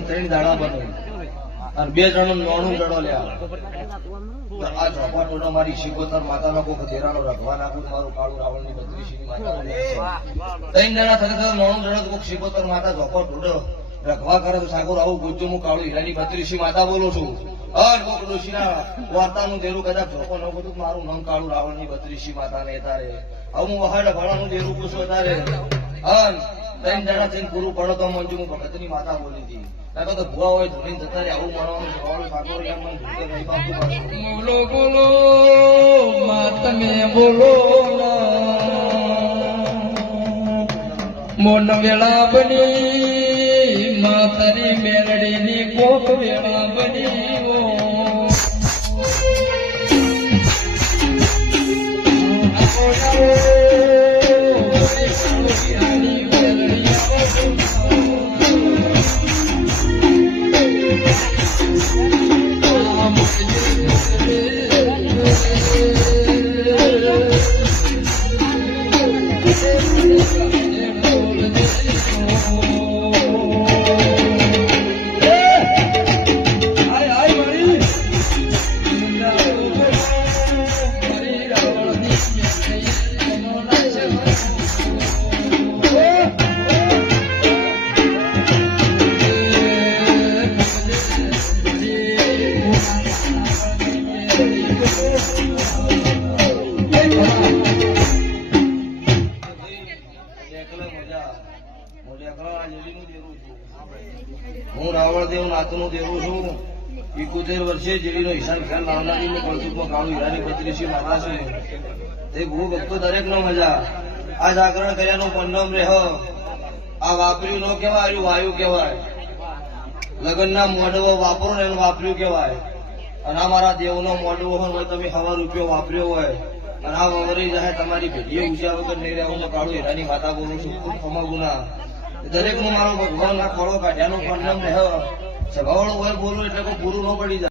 ત્રણ દાડા બને. રખવા નાખું મારું કાળું રાવણની ત્રણ જણા થતા નોણું જણો કોઈક શિકોતર માતા ઝોપટ ઉડો રખવા કરે તો સાગર આવું ગુજ્જુ હું કાળું હીરાની બત્રીસી માતા બોલું છું. અર કોક ડોશીના વાર્તાનું દેરું કદાચ ઝોપો ન બધું મારું નામ કાળું રાવણની બત્રીસી માતા ને તારે. હવે હું વહાડ ભાડાનું દેરું પૂછો તારે. અન તો મંજુ હું ભગતની માતા બોલી હતી. મોન વેળા બની માં તારી મેલડીની કોક વેળા બની como. હું એકલા આ જેડીનું દેરું છું. હું રાવણ દેવ નાથનું દેવું છું. એકોતેર વર્ષે જેવીનો હિસાબ ખ્યાલ લાવનારી ને કળસુકમાં કાળું હીરાની બત્રીસી છે. તે ગુરુ ભક્તો દરેક નો મજા. આ જાગરણ કર્યાનું પંડમ રેહ. આ વાપર્યું ન કહેવાય વાયુ કહેવાય. લગ્નના મોઢવો વાપરો ને એનું વાપર્યું કહેવાય. અને આ મારા દેવનો મોઢવો હોય તમે હવા રૂપિયો વાપર્યો હોય. અને આ વવરી જાય તમારી ભેટીએ ઊંચા વગર નહીં રહ્યા હું કાળું હીરાની માતા બોલું છું. ખૂબ ખમા ના દરેકનું મારો ભગવાન ના ખોળો કાઢ્યાનો પંડમ રહે સભાવાળો હોય બોલું એટલે કોઈ ગુરુ ન પડી જાય.